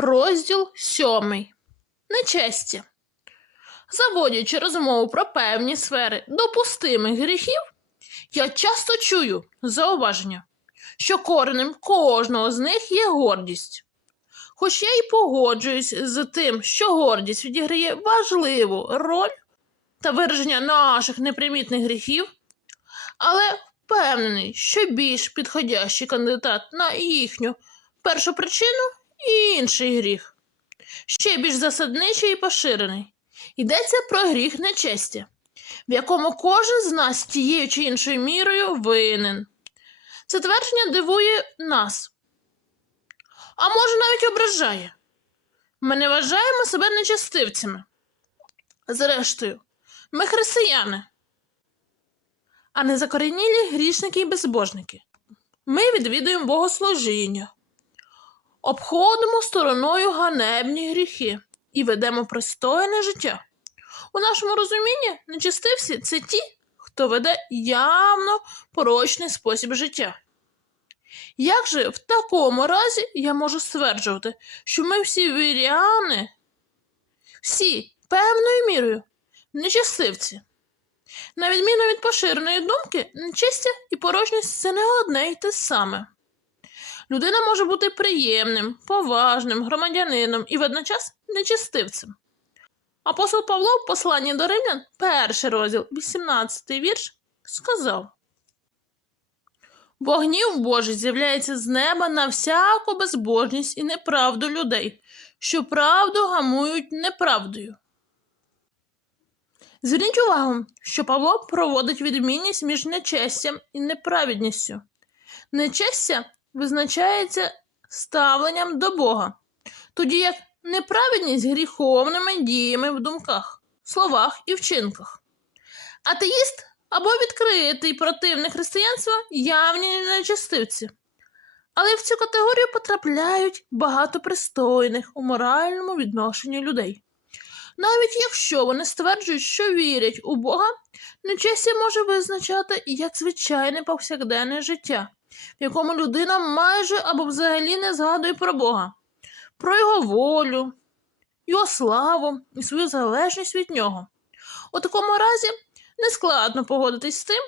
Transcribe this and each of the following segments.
Розділ сьомий. Нечестя. Заводячи розмову про певні сфери допустимих гріхів, я часто чую зауваження, що коренем кожного з них є гордість. Хоч я й погоджуюсь з тим, що гордість відіграє важливу роль та вираження наших непримітних гріхів, але впевнений, що більш підходящий кандидат на їхню першу причину інший гріх, ще більш засадничий і поширений. Йдеться про гріх нечестя, в якому кожен з нас тією чи іншою мірою винен. Це твердження дивує нас, а може навіть ображає. Ми не вважаємо себе нечестивцями. Зрештою, ми християни, а не закоренілі грішники і безбожники. Ми відвідуємо богослужіння, обходимо стороною ганебні гріхи і ведемо пристойне життя. У нашому розумінні нечистивці це ті, хто веде явно порочний спосіб життя. Як же в такому разі я можу стверджувати, що ми всі віряни, всі певною мірою нечестивці? На відміну від поширеної думки, нечистя і порочність це не одне й те саме. Людина може бути приємним, поважним громадянином і водночас нечестивцем. Апостол Павло в посланні до Римлян, перший розділ, 18 вірш, сказав: Бо гнів Божий з'являється з неба на всяку безбожність і неправду людей, що правду гамують неправдою. Зверніть увагу, що Павло проводить відмінність між нечестям і неправедністю. Нечестя визначається ставленням до Бога, тоді як неправедність гріховними діями в думках, словах і вчинках. Атеїст або відкритий противник християнства явні нечестивці. Але в цю категорію потрапляють багато пристойних у моральному відношенні людей. Навіть якщо вони стверджують, що вірять у Бога, нечестя може визначати як звичайне повсякденне життя, в якому людина майже або взагалі не згадує про Бога, про його волю, його славу і свою залежність від нього. У такому разі нескладно погодитись з тим,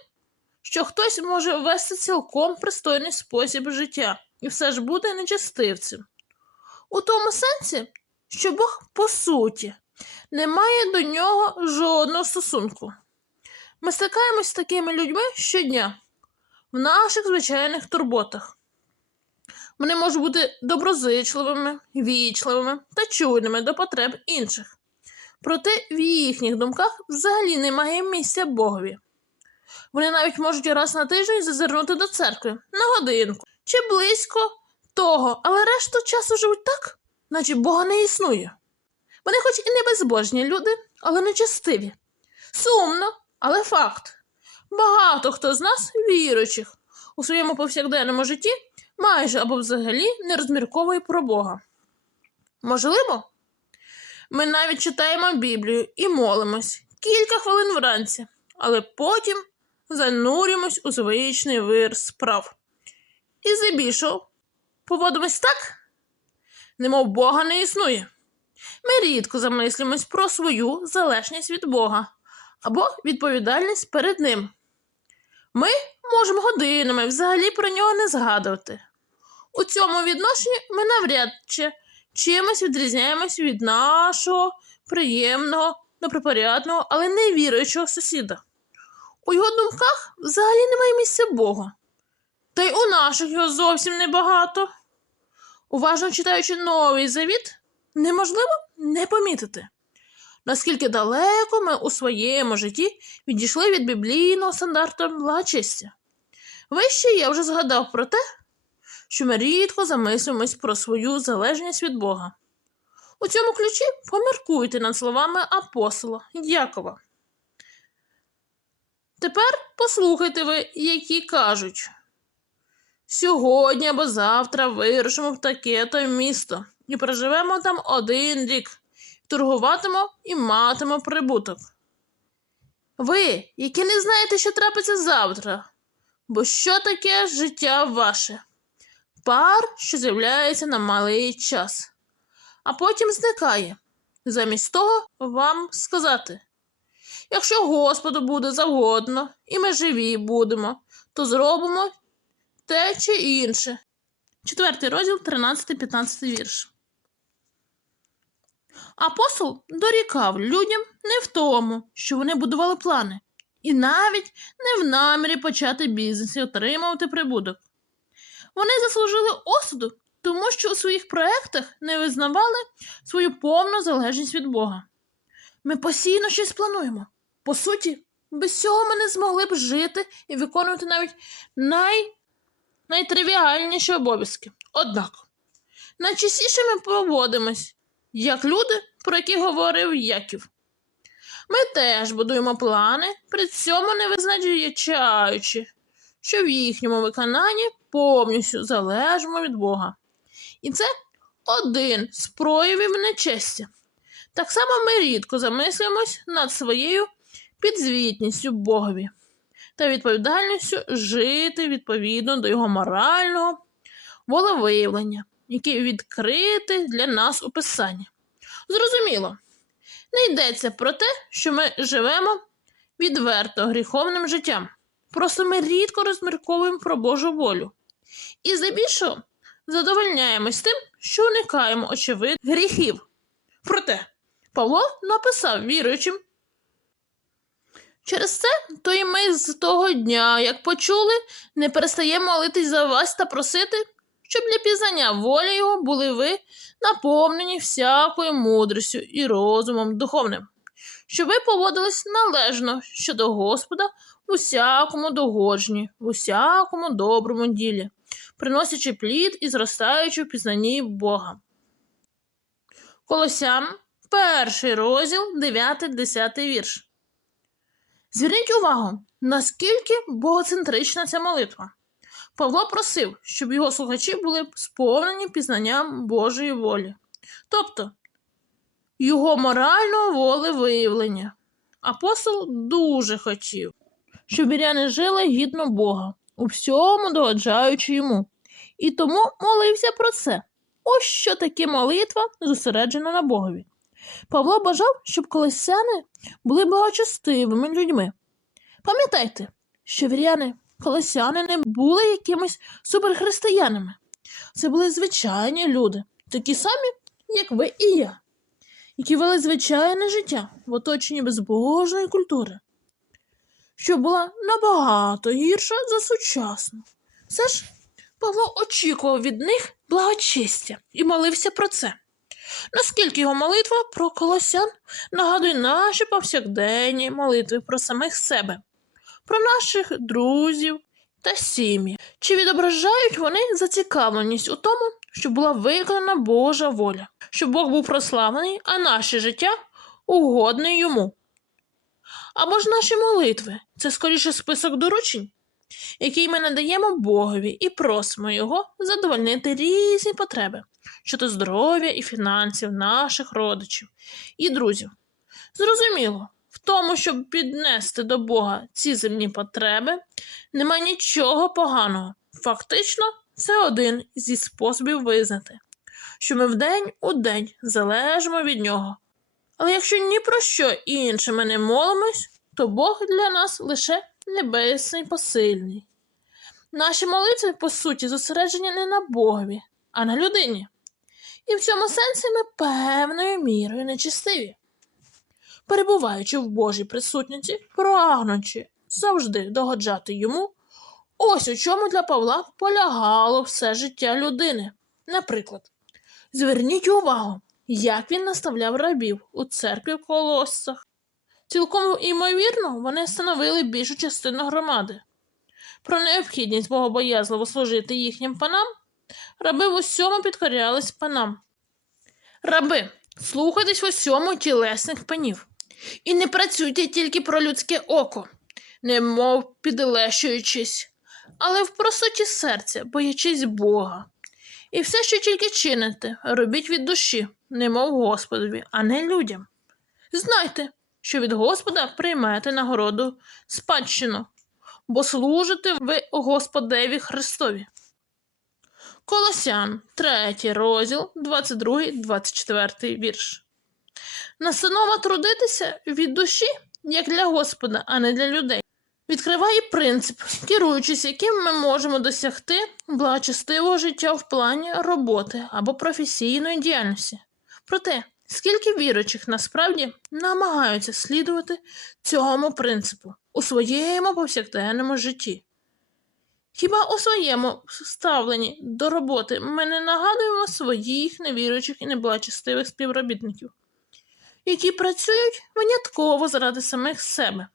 що хтось може вести цілком пристойний спосіб життя і все ж бути нечестивцем. У тому сенсі, що Бог по суті не має до нього жодного стосунку. Ми стикаємось з такими людьми щодня в наших звичайних турботах. Вони можуть бути доброзичливими, вічливими та чуйними до потреб інших. Проте в їхніх думках взагалі немає місця Богові. Вони навіть можуть раз на тиждень зазирнути до церкви на годинку чи близько того, але решту часу живуть так, наче Бога не існує. Вони хоч і не безбожні люди, але нечестиві. Сумно, але факт. Багато хто з нас, віруючих, у своєму повсякденному житті майже або взагалі не розмірковує про Бога. Можливо, ми навіть читаємо Біблію і молимось кілька хвилин вранці, але потім занурюємось у звичний вир справ. І здебільшого поводимось так, немов Бога не існує. Ми рідко замислюємось про свою залежність від Бога або відповідальність перед Ним. Ми можемо годинами взагалі про нього не згадувати. У цьому відношенні ми навряд чи чимось відрізняємось від нашого приємного, добропорядного, але невіруючого сусіда. У його думках взагалі немає місця Бога. Та й у наших його зовсім небагато. Уважно читаючи новий завіт, неможливо не помітити, наскільки далеко ми у своєму житті відійшли від біблійного стандарту благочестя. Вище я вже згадав про те, що ми рідко замислюємось про свою залежність від Бога. У цьому ключі поміркуйте над словами апостола Якова. Тепер послухайте ви, які кажуть. Сьогодні або завтра вирушимо в таке то місто і проживемо там один рік, торгуватимо і матимо прибуток. Ви, які не знаєте, що трапиться завтра, бо що таке життя ваше? Пар, що з'являється на малий час. а потім зникає. Замість того вам сказати: якщо Господу буде завгодно, і ми живі будемо, то зробимо те чи інше. Четвертий розділ, 13-15 вірш. Апостол дорікав людям не в тому, що вони будували плани, і навіть не в намірі почати бізнес і отримувати прибуток. Вони заслужили осуду, тому що у своїх проектах не визнавали свою повну залежність від Бога. Ми постійно щось плануємо. По суті, без цього ми не змогли б жити і виконувати навіть най... найтривіальніші обов'язки. Однак, найчастіше ми поводимось, як люди, про які говорив Яків. Ми теж будуємо плани, при цьому не визначаючи, що в їхньому виконанні повністю залежимо від Бога. І це один з проявів нечестя. Так само ми рідко замислюємось над своєю підзвітністю Богові та відповідальністю жити відповідно до його морального волевиявлення, яке відкрите для нас у Писанні. Зрозуміло, не йдеться про те, що ми живемо відверто гріховним життям. Просто ми рідко розмірковуємо про Божу волю. І здебільшого задовольняємось тим, що уникаємо очевидних гріхів. Проте Павло написав віруючим. Через це то і ми з того дня, як почули, не перестаємо молитись за вас та просити, щоб для пізнання волі його були ви наповнені всякою мудрістю і розумом духовним, щоб ви поводились належно щодо Господа в усякому догоджні, в усякому доброму ділі, приносячи плід і зростаючи в пізнанні Бога. Колосям, перший розділ, 9-10 вірш. Зверніть увагу, наскільки богоцентрична ця молитва. Павло просив, щоб його слухачі були сповнені пізнанням Божої волі, тобто його морального волевиявлення. Апостол дуже хотів, щоб віряни жили гідно Бога, у всьому догоджаючи йому, і тому молився про це. Ось що таке молитва зосереджена на Богові. Павло бажав, щоб колесяни були благочестивими людьми. Пам'ятайте, що віряни колесяни не були якимись суперхристиянами. Це були звичайні люди, такі самі, як ви і я, які вели звичайне життя в оточенні безбожної культури, що була набагато гірша за сучасну. Все ж Павло очікував від них благочестя і молився про це. Наскільки його молитва про колосян нагадує наші повсякденні молитви про самих себе, про наших друзів та сім'ї, чи відображають вони зацікавленість у тому, щоб була виконана Божа воля, щоб Бог був прославлений, а наше життя угодне йому. Або ж наші молитви це скоріше список доручень, який ми надаємо Богові і просимо Його задовольнити різні потреби щодо здоров'я і фінансів наших родичів і друзів. Зрозуміло, тому, щоб піднести до Бога ці земні потреби, нема нічого поганого. Фактично, це один зі способів визнати, що ми вдень у день залежимо від нього. Але якщо ні про що інше ми не молимось, то Бог для нас лише небесний посильний. Наші молитви, по суті, зосереджені не на Богові, а на людині. І в цьому сенсі ми певною мірою нечистиві. Перебуваючи в Божій присутності, прагнучи завжди догоджати йому, ось у чому для Павла полягало все життя людини. Наприклад, зверніть увагу, як він наставляв рабів у церкві в колоссах. Цілком імовірно, вони становили більшу частину громади. Про необхідність богобоязливо служити їхнім панам раби в усьому підкорялись панам. Раби, слухайтесь в усьому тілесних панів. І не працюйте тільки про людське око, немов підлещуючись, але в простоті серця, боячись Бога. І все, що тільки чините, робіть від душі, немов Господові, а не людям. Знайте, що від Господа приймете нагороду спадщину, бо служите ви Господеві Христові. Колосян, 3 розділ, 22-24 вірш. Настанова трудитися від душі, як для Господа, а не для людей. Відкриває принцип, керуючись яким ми можемо досягти благочестивого життя в плані роботи або професійної діяльності. Проте, скільки віруючих насправді намагаються слідувати цьому принципу у своєму повсякденному житті. Хіба у своєму ставленні до роботи ми не нагадуємо своїх невіруючих і неблагочестивих співробітників, які працюють винятково заради самих себе,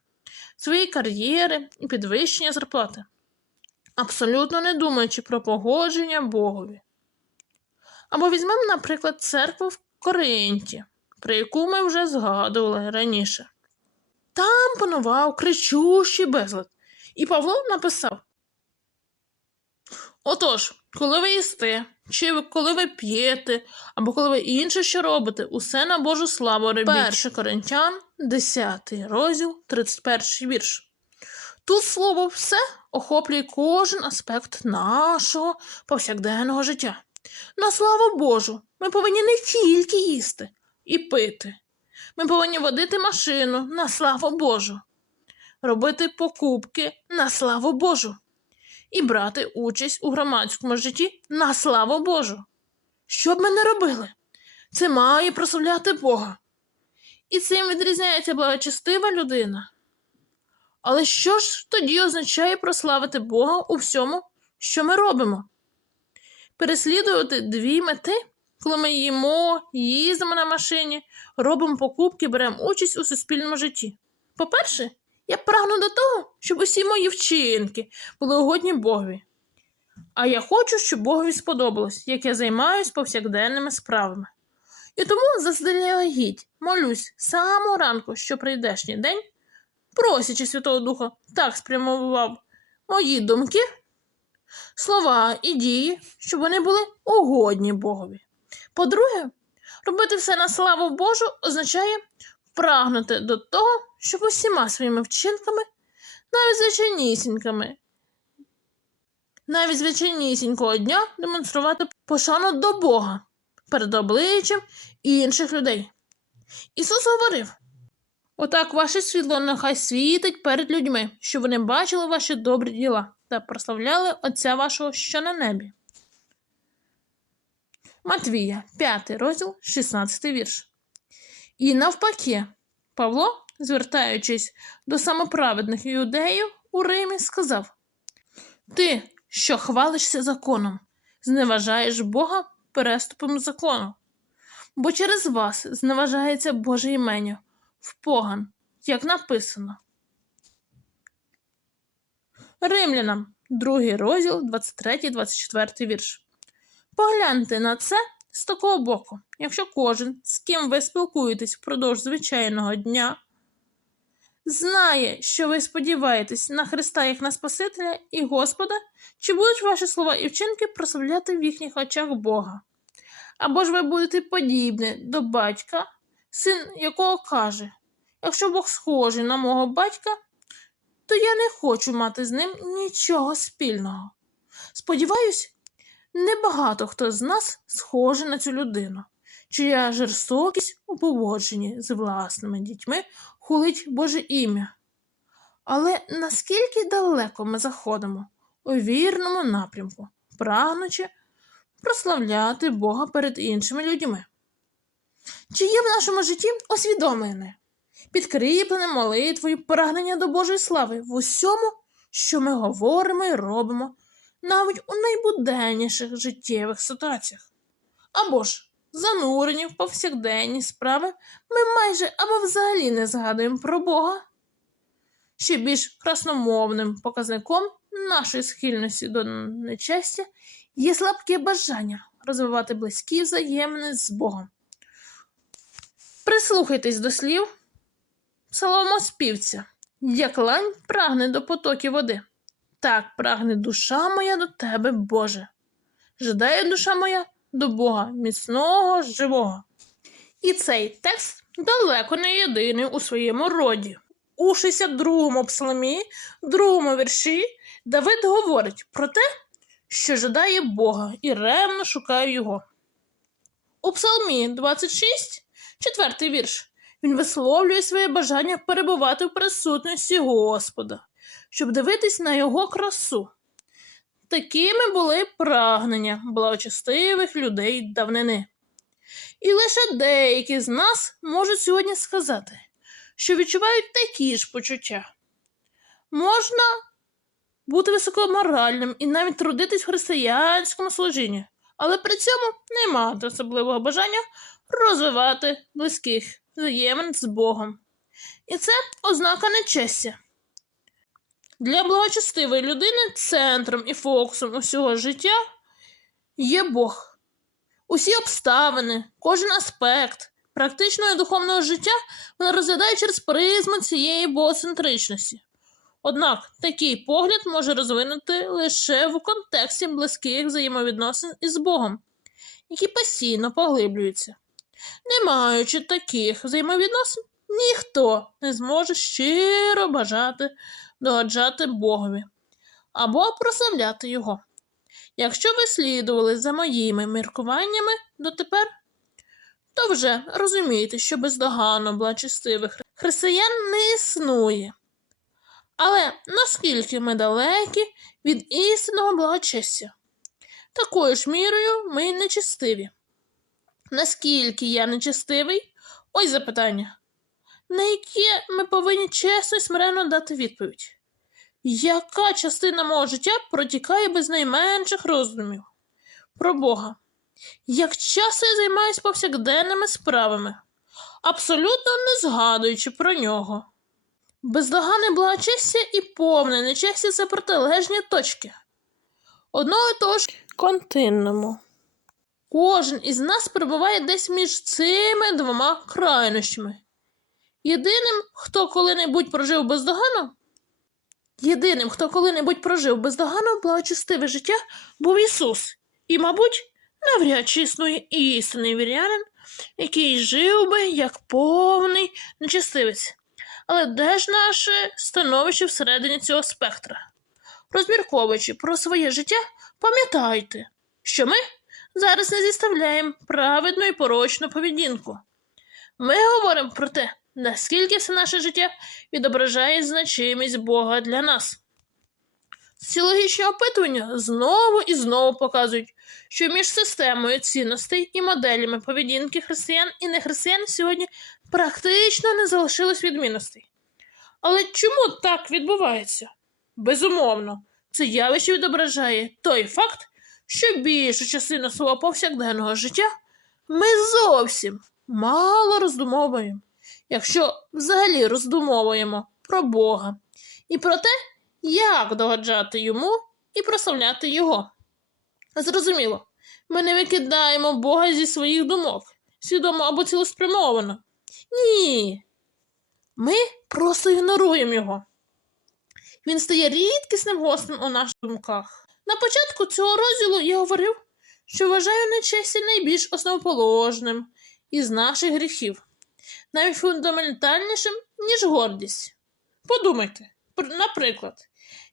своєї кар'єри і підвищення зарплати, абсолютно не думаючи про погодження Богові. Або візьмемо, наприклад, церкву в Коринті, про яку ми вже згадували раніше. Там панував кричущий безлад, і Павло написав. Отож, коли ви їсте, чи коли ви п'єте, або коли ви інше що робите, усе на Божу славу робіть. Перше Коринтян, 10 розділ, 31 вірш. Тут слово все охоплює кожен аспект нашого повсякденного життя. На славу Божу, ми повинні не тільки їсти і пити. Ми повинні водити машину на славу Божу, робити покупки на славу Божу і брати участь у громадському житті на славу Божу. Що б ми не робили, це має прославляти Бога. І цим відрізняється благочестива людина. Але що ж тоді означає прославити Бога у всьому, що ми робимо? Переслідувати дві мети, коли ми їмо, їздимо на машині, робимо покупки, беремо участь у суспільному житті. По-перше, я прагну до того, щоб усі мої вчинки були угодні Богові. А я хочу, щоб Богові сподобалось, як я займаюсь повсякденними справами. І тому заздалегідь молюсь самого ранку, що прийдешній день, просячи Святого Духа так спрямував мої думки, слова і дії, щоб вони були угодні Богові. По-друге, робити все на славу Божу означає прагнути до того, щоб усіма своїми вчинками, навіть звичайнісінькими, навіть звичайнісінького дня демонструвати пошану до Бога перед обличчям інших людей. Ісус говорив: Отак ваше світло нехай світить перед людьми, щоб вони бачили ваші добрі діла та прославляли Отця вашого, що на небі. Матвія, 5 розділ, 16 вірш. І навпаки, Павло, звертаючись до самоправедних іудеїв у Римі, сказав: Ти, що хвалишся законом, зневажаєш Бога переступом закону, бо через вас зневажається Боже імення в поган, як написано. Римлянам, 2 розділ, 23-24 вірш. Погляньте на це з такого боку, якщо кожен, з ким ви спілкуєтесь впродовж звичайного дня, знає, що ви сподіваєтесь на Христа як на Спасителя і Господа, чи будуть ваші слова і вчинки прославляти в їхніх очах Бога? Або ж ви будете подібні до батька, син якого каже: якщо Бог схожий на мого батька, то я не хочу мати з ним нічого спільного. Сподіваюсь, Небагато хто з нас схожий на цю людину, чия жорстокість у поводженні з власними дітьми хулить Боже ім'я. Але наскільки далеко ми заходимо у вірному напрямку, прагнучи прославляти Бога перед іншими людьми? Чи є в нашому житті освідомлене, підкріплене молитвою прагнення до Божої слави в усьому, що ми говоримо і робимо? Навіть у найбуденніших життєвих ситуаціях. Або ж, занурені в повсякденні справи, ми майже або взагалі не згадуємо про Бога. Ще більш красномовним показником нашої схильності до нечестя є слабке бажання розвивати близькі взаємини з Богом. Прислухайтесь до слів псаломоспівця, як лань прагне до потоків води. Так прагне душа моя до тебе, Боже. Жадає душа моя до Бога, міцного, живого. І цей текст далеко не єдиний у своєму роді. У 62-му псалмі, другому вірші, Давид говорить про те, що жадає Бога і ревно шукає Його. У Псалмі 26, четвертий вірш, він висловлює своє бажання перебувати в присутності Господа, щоб дивитись на Його красу. Такими були прагнення благочестивих людей давнини. І лише деякі з нас можуть сьогодні сказати, що відчувають такі ж почуття. Можна бути високоморальним і навіть трудитись в християнському служінні, але при цьому не мати особливого бажання розвивати близьких взаємин з Богом. І це ознака нечестя. Для благочестивої людини центром і фокусом усього життя є Бог. Усі обставини, кожен аспект практичного і духовного життя вона розглядає через призму цієї богоцентричності. Однак такий погляд може розвинути лише в контексті близьких взаємовідносин із Богом, які постійно поглиблюються. Не маючи таких взаємовідносин, ніхто не зможе щиро бажати догоджати Богові або прославляти Його. Якщо ви слідували за моїми міркуваннями дотепер, то вже розумієте, що бездоганно благочестивих християн не існує. Але наскільки ми далекі від істинного благочестя, такою ж мірою ми нечестиві. Наскільки я нечестивий? Ось запитання, на яке ми повинні чесно і смиренно дати відповідь. Яка частина мого життя протікає без найменших роздумів? Про Бога. Як часто я займаюся повсякденними справами, абсолютно не згадуючи про нього. Бездоганне благочестя і повне нечестя це протилежні точки. Одного і континному. Кожен із нас перебуває десь між цими двома крайнощами. Єдиним, хто коли-небудь прожив бездоганно, єдиним, хто коли-небудь прожив бездоганно благочестиве життя, був Ісус. І, мабуть, навряд чи існує істинний вірянин, який жив би як повний нечестивець. Але де ж наше становище всередині цього спектра? Розмірковуючи про своє життя, пам'ятайте, що ми зараз не зіставляємо праведну і порочну поведінку. Ми говоримо про те, наскільки все наше життя відображає значимість Бога для нас. Соціологічні опитування знову і знову показують, що між системою цінностей і моделями поведінки християн і нехристиян сьогодні практично не залишилось відмінностей. Але чому так відбувається? Безумовно, це явище відображає той факт, що більшу частину свого повсякденного життя ми зовсім мало роздумовуємо, якщо взагалі роздумовуємо про Бога і про те, як догоджати йому і прославляти Його. Зрозуміло, ми не викидаємо Бога зі своїх думок, свідомо або цілеспрямовано. Ні. Ми просто ігноруємо його. Він стає рідкісним гостем у наших думках. На початку цього розділу я говорив, що вважаю нечесті найбільш основоположним із наших гріхів, навіть фундаментальнішим, ніж гордість. Подумайте, наприклад,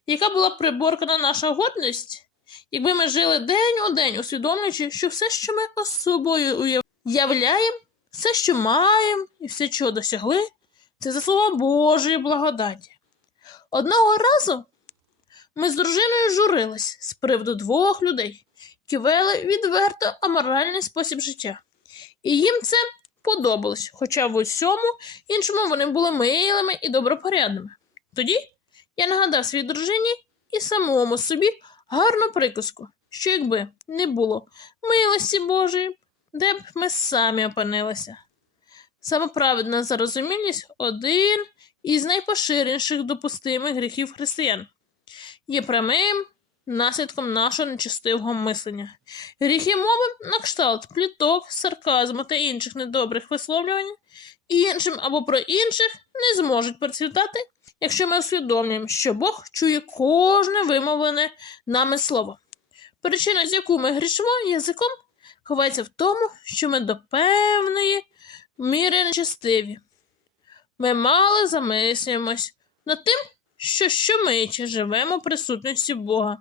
яка була б приборкана наша гордість, якби ми жили день у день, усвідомлюючи, що все, що ми собою уявляємо, все, що маємо і все, чого досягли, це заслуга Божої благодаті. Одного разу ми з дружиною журились з приводу двох людей, які вели відверто аморальний спосіб життя. І їм це подобалось, хоча в усьому іншому вони були милими і добропорядними. Тоді я нагадав своїй дружині і самому собі гарну приказку, що якби не було милості Божої, де б ми самі опинилися. Самоправедна зарозумілість один із найпоширеніших допустимих гріхів християн, є прямим наслідком нашого нечестивого мислення. Гріхи мови на кшталт пліток, сарказму та інших недобрих висловлювань іншим або про інших не зможуть процвітати, якщо ми усвідомлюємо, що Бог чує кожне вимовлене нами слово. Причина, з яку ми грішимо язиком, ховається в тому, що ми до певної міри нечестиві. Ми мало замислюємось над тим, що щомиті живемо в присутності Бога.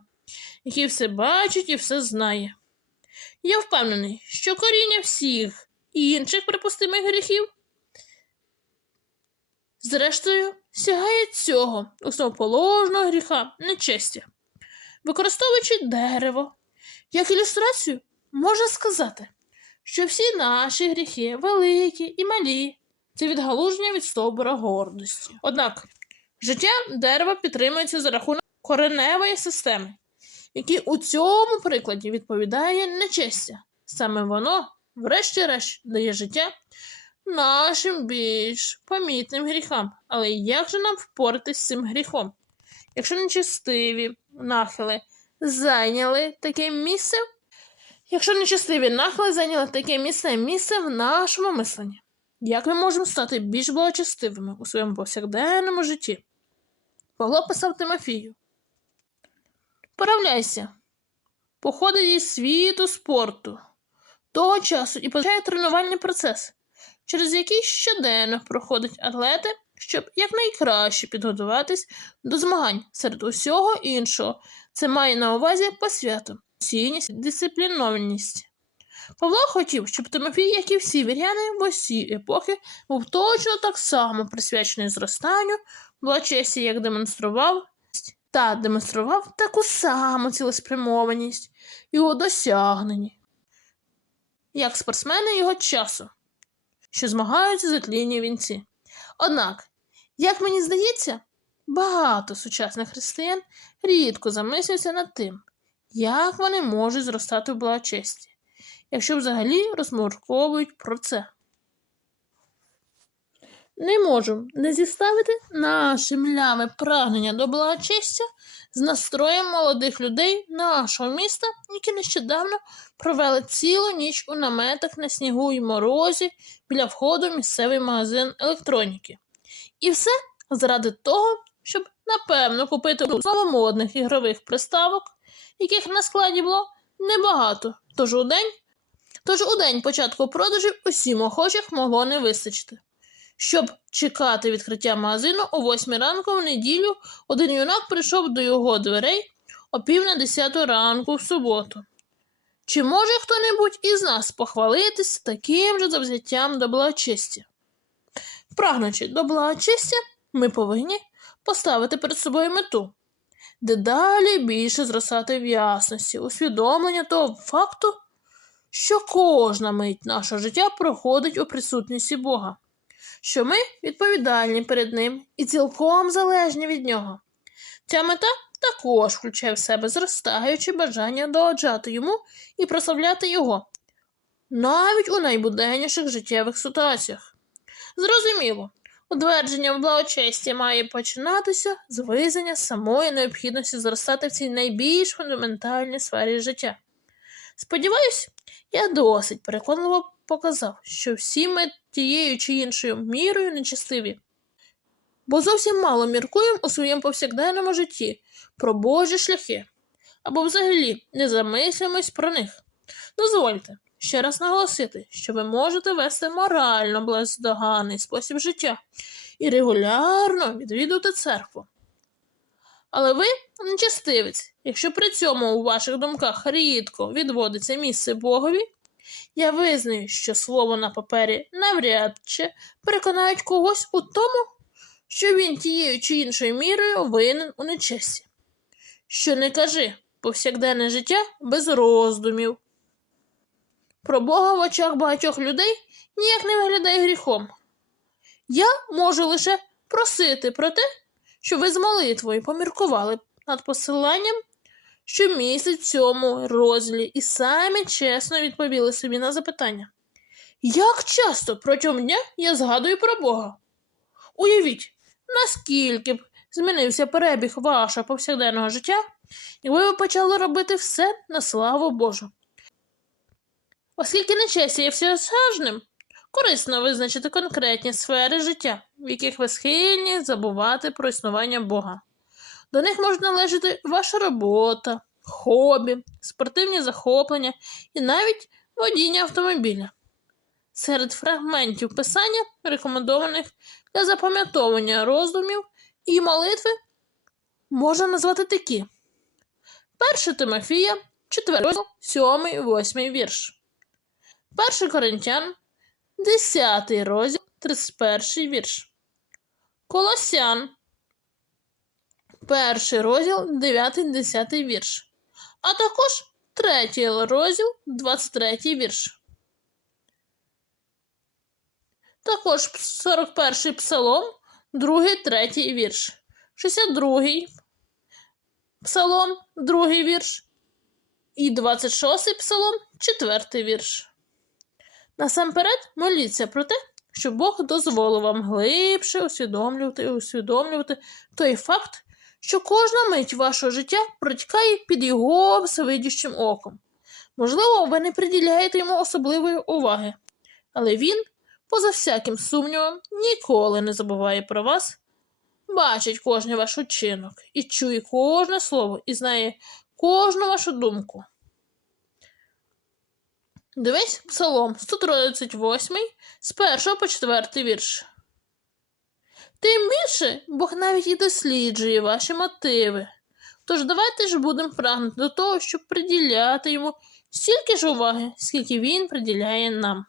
Який все бачить і все знає. Я впевнений, що коріння всіх інших припустимих гріхів, зрештою, сягає цього основоположного гріха нечестя. Використовуючи дерево як ілюстрацію, можна сказати, що всі наші гріхи, великі і малі, це відгалуження від стовбура гордості. Однак життя дерева підтримується за рахунок кореневої системи, який у цьому прикладі відповідає нечестя. Саме воно, врешті-решт, дає життя нашим більш помітним гріхам. Але як же нам впоратись з цим гріхом? Якщо нечестиві нахили зайняли таке місце, якщо нечестиві нахили зайняли таке місце місце в нашому мисленні, як ми можемо стати більш благочестивими у своєму повсякденному житті? Павло писав Тимофію. Поравляйся, походить із світу спорту, того часу і починає тренувальний процес, через який щоденно проходять атлети, щоб якнайкраще підготуватись до змагань серед усього іншого. Це має на увазі посвяту, цінність, дисциплінованість. Павло хотів, щоб Тимофій, як і всі віряни в усі епохи, був точно так само присвячений зростанню, благочесті, як демонстрував та демонстрував таку саму цілеспрямованість і у досягненні, як спортсмени його часу, що змагаються за тлінні вінці. Однак, як мені здається, багато сучасних християн рідко замислюються над тим, як вони можуть зростати в благочесті, якщо взагалі розмірковують про це. Не можу не зіставити наше мляве прагнення до благочестя з настроєм молодих людей нашого міста, які нещодавно провели цілу ніч у наметах на снігу й морозі біля входу в місцевий магазин електроніки. І все заради того, щоб напевно купити новомодних ігрових приставок, яких на складі було небагато. Тож у день, тож у день початку продажів усім охочих могло не вистачити. Щоб чекати відкриття магазину о 8 ранку в неділю, один юнак прийшов до його дверей о пів на 10 ранку в суботу. Чи може хто-небудь із нас похвалитись таким же завзяттям до благочестя? Прагнучи до благочестя, ми повинні поставити перед собою мету, дедалі більше зростати в ясності, усвідомлення того факту, що кожна мить нашого життя проходить у присутності Бога що ми відповідальні перед ним і цілком залежні від нього. Ця мета також включає в себе зростаюче бажання догоджати йому і прославляти його, навіть у найбуденніших життєвих ситуаціях. Зрозуміло, утвердження в благочесті має починатися з визнання самої необхідності зростати в цій найбільш фундаментальній сфері життя. Сподіваюсь, я досить переконливо показав, що всі ми тією чи іншою мірою нечестиві, бо зовсім мало міркуємо у своєму повсякденному житті про Божі шляхи, або взагалі не замислюємось про них. Дозвольте ще раз наголосити, що ви можете вести морально бездоганний спосіб життя і регулярно відвідувати церкву. Але ви нечестивець, якщо при цьому у ваших думках рідко відводиться місце Богові, я визнаю, що слово на папері навряд чи переконають когось у тому, що він тією чи іншою мірою винен у нечесті. Що не кажи, повсякденне життя без роздумів. Про Бога в очах багатьох людей ніяк не виглядає гріхом. Я можу лише просити про те, що ви з молитвою поміркували над посиланням що містить в цьому розділі, і самі чесно відповіли собі на запитання. Як часто протягом дня я згадую про Бога? Уявіть, наскільки б змінився перебіг вашого повсякденного життя, якби ви почали робити все на славу Божу. Оскільки нечестя є всеосяжним, корисно визначити конкретні сфери життя, в яких ви схильні забувати про існування Бога. До них може належати ваша робота, хобі, спортивні захоплення і навіть водіння автомобіля. Серед фрагментів писання, рекомендованих для запам'ятовування роздумів і молитви, можна назвати такі: 1 Тимофія, 4 7, 8 вірш. 1 Коринтян, 10 розділ, 31 вірш. Колосян, 1 розділ, 9, 10 вірш. А також 3 розділ, 23 вірш. Також 41 псалом, 2, 3 вірш. 62 псалом, 2 вірш. І 26 псалом, 4 вірш. Насамперед моліться про те, щоб Бог дозволив вам глибше усвідомлювати і усвідомлювати той факт, що кожна мить вашого життя протікає під його всевидющим оком. Можливо, ви не приділяєте йому особливої уваги, але він, поза всяким сумнівом, ніколи не забуває про вас, бачить кожен ваш учинок і чує кожне слово і знає кожну вашу думку. Дивись Псалом 138 з 1 по 4 вірш. Тим більше Бог навіть і досліджує ваші мотиви. Тож давайте ж будемо прагнути до того, щоб приділяти йому стільки ж уваги, скільки він приділяє нам.